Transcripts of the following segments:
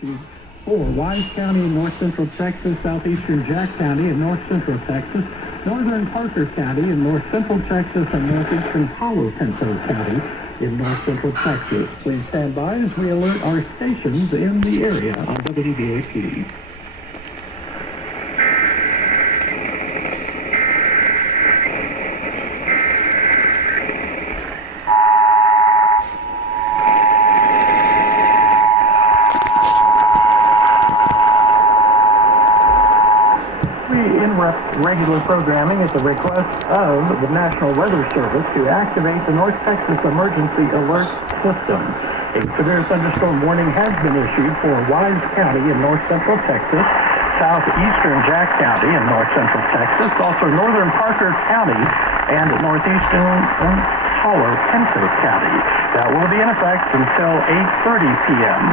stations for Wise County, North Central Texas, southeastern Jack County, and North Central Texas, northern Parker County in North Central Texas, and northeastern Palo Pinto County in North Central Texas. Please stand by as we alert our stations in the area on WBAP. Regular programming at the request of the National Weather Service to activate the North Texas Emergency Alert System. A severe thunderstorm warning has been issued for Wise County in North Central Texas, southeastern Jack County in North Central Texas, also northern Parker County and northeastern Palo Pinto County. That will be in effect until 8:30 p.m.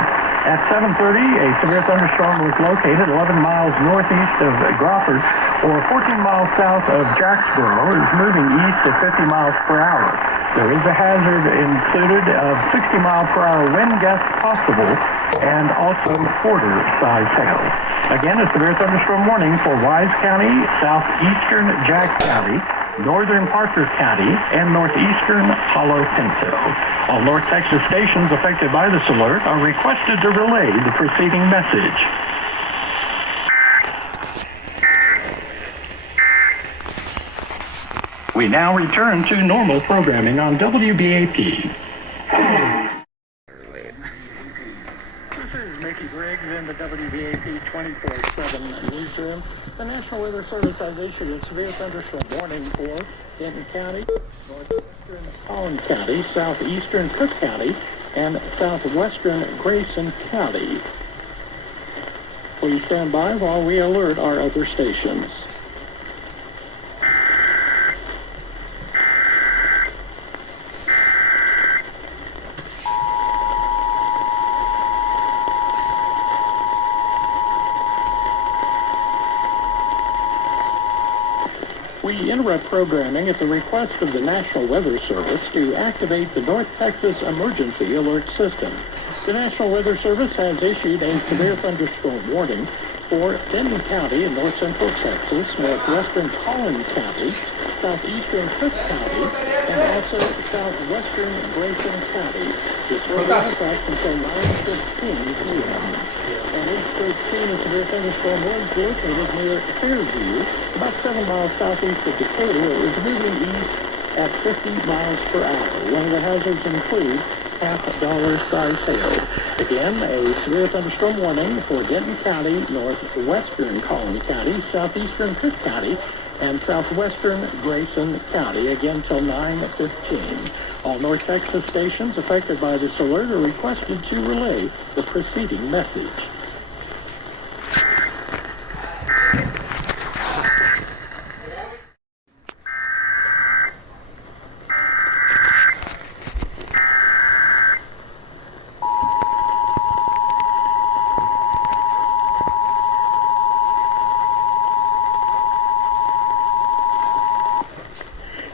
At 7:30, a severe thunderstorm was located 11 miles northeast of Crawford, or 14 miles south of Jacksboro. It is moving east at 50 miles per hour. There is a hazard included of 60-mile-per-hour wind gusts possible, and also quarter-size hail. Again, a severe thunderstorm warning for Wise County, southeastern Jack County, northern Parker County, and northeastern Palo Pinto. All North Texas stations affected by this alert are requested to relay the preceding message. We now return to normal programming on WBAP. This is Mickey Briggs in the WBAP 24/7 newsroom. The National Weather Service has issued a severe thunderstorm warning for Denton County, northwestern Collin County, southeastern Cook County, and southwestern Grayson County. Please stand by while we alert our other stations. We interrupt programming at the request of the National Weather Service to activate the North Texas Emergency Alert System. The National Weather Service has issued a severe thunderstorm warning for Denton County in north central Texas, northwestern Collin County, southeastern Cook County, and also southwestern Grayson County. This will be in effect until 9:15 p.m. On 8:13, a severe thunderstorm was located near Fairview, about 7 miles southeast of Decatur. It was moving east at 50 miles per hour. One of the hazards includes half-dollar size hail. Again, a severe thunderstorm warning for Denton County, northwestern Collin County, southeastern Cook County, and southwestern Grayson County, again till 9:15. All North Texas stations affected by this alert are requested to relay the preceding message.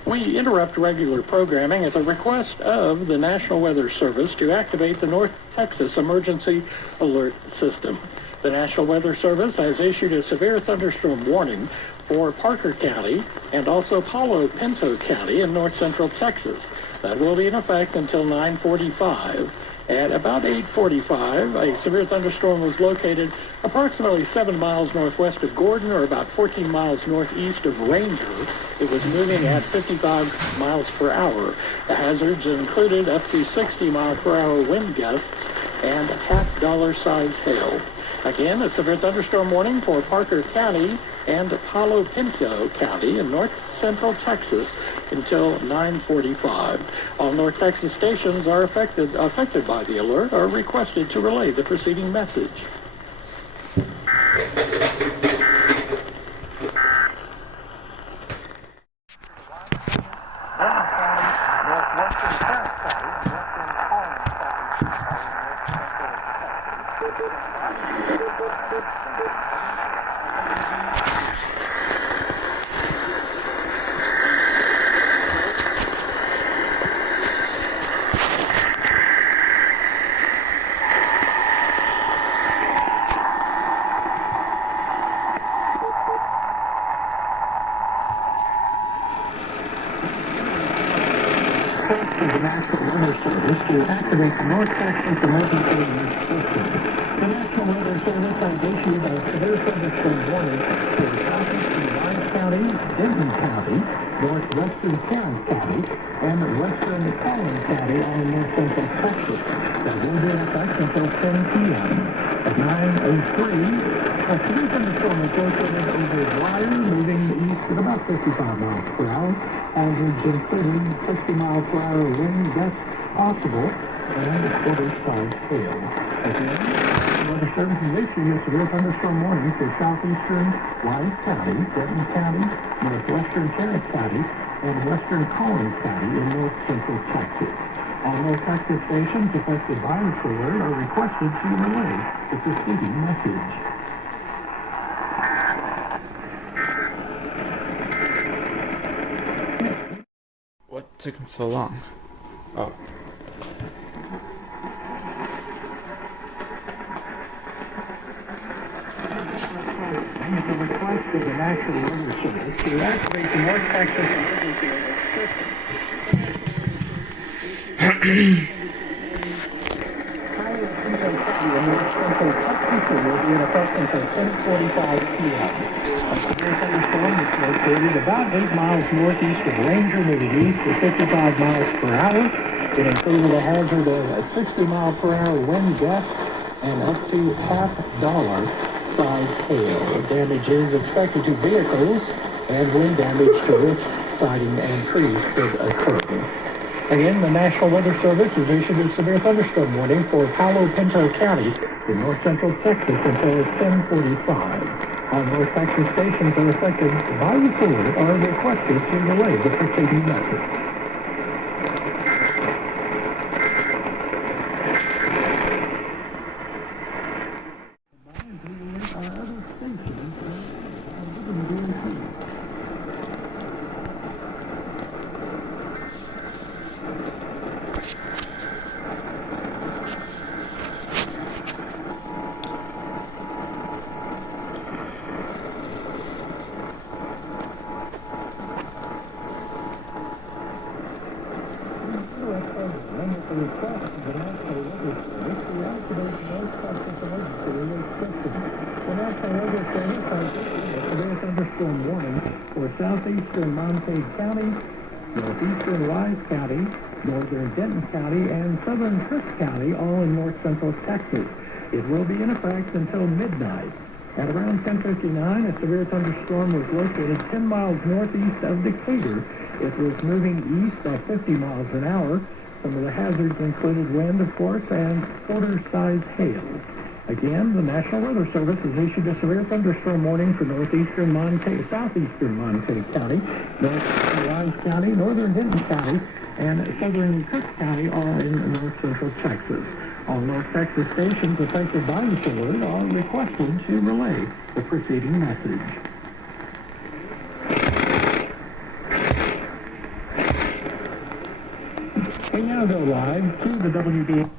We interrupt regular programming at the request of the National Weather Service to activate the North Texas Emergency Alert System. The National Weather Service has issued a severe thunderstorm warning for Parker County and also Palo Pinto County in north central Texas. That will be in effect until 9:45. At about 8:45, a severe thunderstorm was located approximately 7 miles northwest of Gordon, or about 14 miles northeast of Ranger. It was moving at 55 miles per hour. The hazards included up to 60-mile-per-hour wind gusts and half-dollar size hail. Again, a severe thunderstorm warning for Parker County and Palo Pinto County in north central Texas until 9:45. All North Texas stations are affected by the alert are requested to relay the preceding message. National Weather Service to activate the North Texas Emergency Alert System. The National Weather Service has issued a severe thunderstorm warning for southeastern Wise County, Denton County, northwestern Clarence County, and western Collins County on north central Texas. That will be in effect until 10 p.m. At 9:03, a severe thunderstorm is located over Wire, moving east at about 55 miles per hour. Hazards including 60 mile per hour wind gusts possible and quarter-size hail. Again, the Weather Service is issuing a severe thunderstorm warning for southeastern Wise County, Denton County, northwestern Clarence County, and western Collins County in north central Texas. All North Texas stations affected by this alert are requested to relay the preceding message. What took him so long? Oh. It's a request of the National Weather Service to activate the North Texas Emergency Alert System. Will be in effect until 10:45 p.m. A severe thunderstorm is located about 8 miles northeast of Ranger, moving east at 55 miles per hour. It included a hazard of a 60 mile per hour wind gust and up to $half size hail. Damage is expected to vehicles and wind damage to roofs, siding, and trees could occur. Again, the National Weather Service has issued a severe thunderstorm warning for Palo Pinto County in north central Texas until 10:45. All North Texas stations are affected by the alert are requested to relay the preceding message. Thunderstorm warning for southeastern Montague County, northeastern Wise County, northern Denton County, and southern Cook County, all in north central Texas. It will be in effect until midnight. At around 10:59, a severe thunderstorm was located 10 miles northeast of Decatur. It was moving east at 50 miles an hour. Some of the hazards included wind, of course, and quarter-size hail. Again, the National Weather Service has issued a severe thunderstorm warning for southeastern Montague County, northern Wise County, northern Denton County, and southern Cook County, all in north central Texas. All North Texas stations affected by this alert are requested to relay the preceding message. We now go live to the WB.